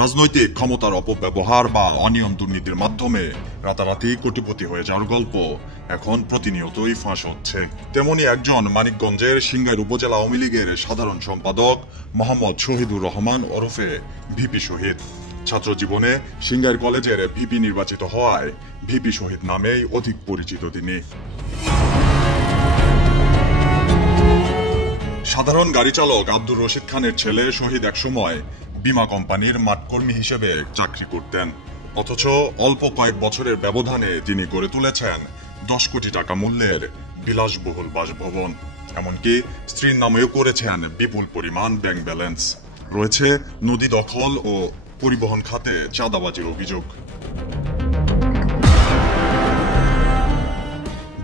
রাজনৈতিক ক্ষমতার অপব্যবহার বা অনিয়ম দুর্নীতির মাধ্যমে রাতারাতি কোটিপতি হয়ে যাওয়ার গল্প এখন প্রতিনিয়তই ফাঁস হচ্ছে। তেমনি একজন মানিকগঞ্জের সিংগাইর উপজেলা আওয়ামী লীগের সাধারণ সম্পাদক মোহাম্মদ শহীদুর রহমান ওরফে ভিপি শহীদ। ছাত্র জীবনে সিংগাইর কলেজের ভিপি নির্বাচিত হওয়ায় ভিপি শহীদ নামেই অধিক পরিচিত তিনি। সাধারণ গাড়ি চালক আব্দুর রশিদ খানের ছেলে শহীদ একসময় বীমা কোম্পানির মাঠকর্মী হিসেবে চাকরি করতেন। অথচ অল্প কয়েক বছরের ব্যবধানে তিনি গড়ে তুলেছেন 10 কোটি টাকা মূল্যের বিলাসবহুল বাসভবন। এমনকি স্ত্রীর নামেও করেছেন বিপুল পরিমাণ ব্যাংক ব্যালেন্স। রয়েছে নদী দখল ও পরিবহন খাতে চাঁদাবাজির অভিযোগ।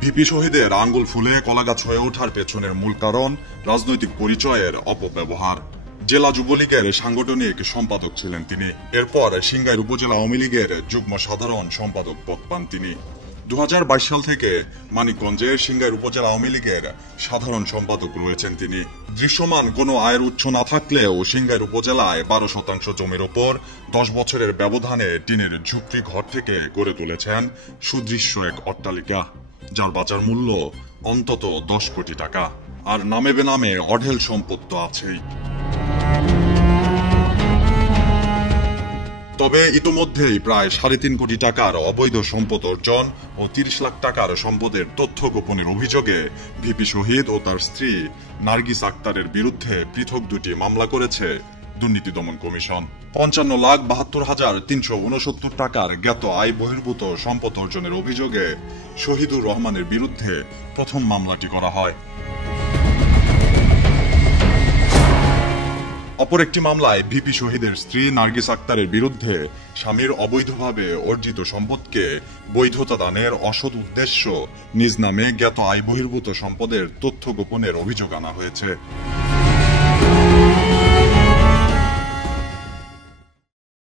ভিপি শহীদের আঙ্গুল ফুলে কলাগাছ হয়ে ওঠার পেছনের মূল কারণ রাজনৈতিক পরিচয়ের অপব্যবহার। জেলা যুবলীগের সাংগঠনিক সম্পাদক ছিলেন তিনি। এরপর সিংগাইর উপজেলা আওয়ামী লীগের যুগ্ম সাধারণ সম্পাদক পদ পান তিনি। 2022 সাল থেকে মানিকগঞ্জের সিংগাইর উপজেলা আওয়ামী লীগের সাধারণ সম্পাদক রয়েছেন তিনি। দৃশ্যমান কোনো আয়ের উৎস না থাকলেও সিংগাইর উপজেলায় 12% জমির ওপর 10 বছরের ব্যবধানে টিনের ঝুপড়ি ঘর থেকে গড়ে তুলেছেন সুদৃশ্য এক অট্টালিকা, যার বাজার মূল্য অন্তত 10 কোটি টাকা। আর নামে বেনামে অঢেল সম্পদ তো আছেই। তবে ইতোমধ্যেই প্রায় 3.5 কোটি টাকার অবৈধ সম্পদ অর্জন ও 30 লাখ টাকার সম্পদের তথ্য গোপনের অভিযোগে ভিপি শহীদ ও তার স্ত্রী নার্গিস আক্তারের বিরুদ্ধে পৃথক 2টি মামলা করেছে দুর্নীতি দমন কমিশন। 55,72,369 টাকার জ্ঞাত আয় বহির্ভূত সম্পদ অর্জনের অভিযোগে শহীদুর রহমানের বিরুদ্ধে প্রথম মামলাটি করা হয়। অপর একটি মামলায় ভিপি শহীদের স্ত্রী নার্গিস আক্তারের বিরুদ্ধে স্বামীর অবৈধভাবে অর্জিত সম্পদকে বৈধতা দানের অসৎ উদ্দেশ্য নিজ নামে জ্ঞাত আয় বহির্ভূত সম্পদের তথ্য গোপনের অভিযোগ আনা হয়েছে।